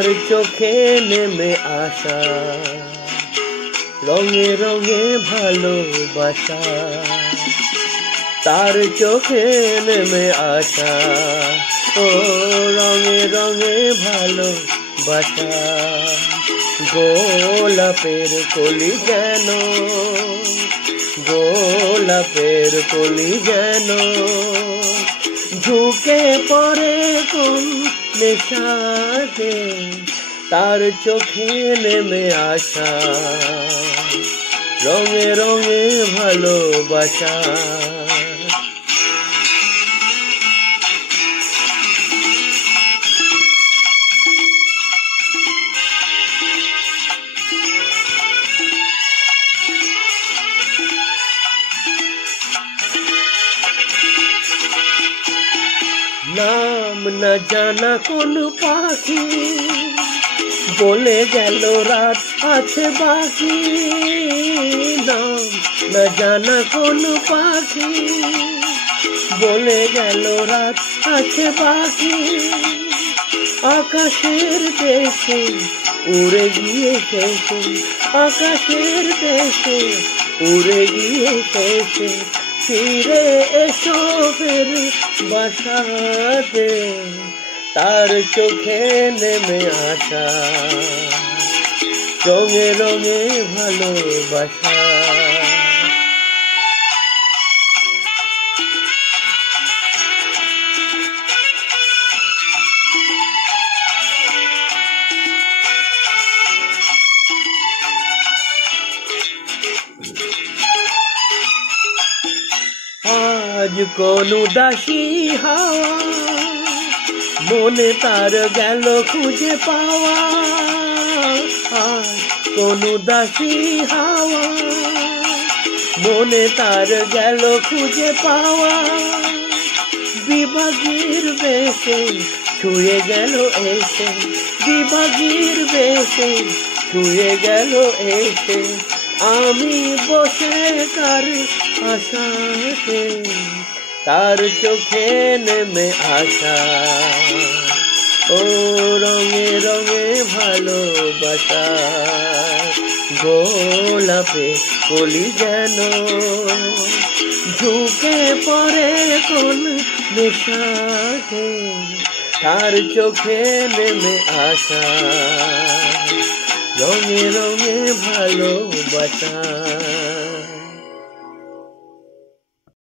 তার চোখে নেমে আসা, রঙে রঙে ভালোবাসা। তার চোখে নেমে আসা, ও রঙে রঙে ভালোবাসা। গোলাপের কলি যেন, গোলাপের কলি যেন ঝুঁকে পড়ে কোন নেশাতে। তার চোখে নেমে আসা, রঙে রঙে ভালোবাসা। নাম না জানা কোন পাখি বলে গেল রাত আছে বাকি। নাম না জানা কোন পাখি বলে গেল রাত আছে বাকি। আকাশের দেশে উড়ে গিয়ে শেষে, আকাশের দেশে উড়ে গিয়ে শেষে ফিরে এসো ফের বাসাতে। তার চোখে নেমে আসা, রঙে রঙে ভালোবাসা। আজ কোন উদাসী হাওয়া মনে তার গেল খুঁজে পাওয়া। আজ কোন উদাসী হাওয়া মনে তার গেল খুঁজে পাওয়া। বিভাগীর বেশে ছুঁয়ে গেল এসে, বিভাগীর বেশে ছুঁয়ে গেল এসে। আমি বসে কার আশাতে, তার চোখে নেমে আসা, ও রঙে রঙে ভালোবাসা। গোলাপে কলি যেন ঝুঁকে পড়ে কোন নেশাতে। তার চোখে নেমে আসা, রঙে রঙে ভালোবাসা।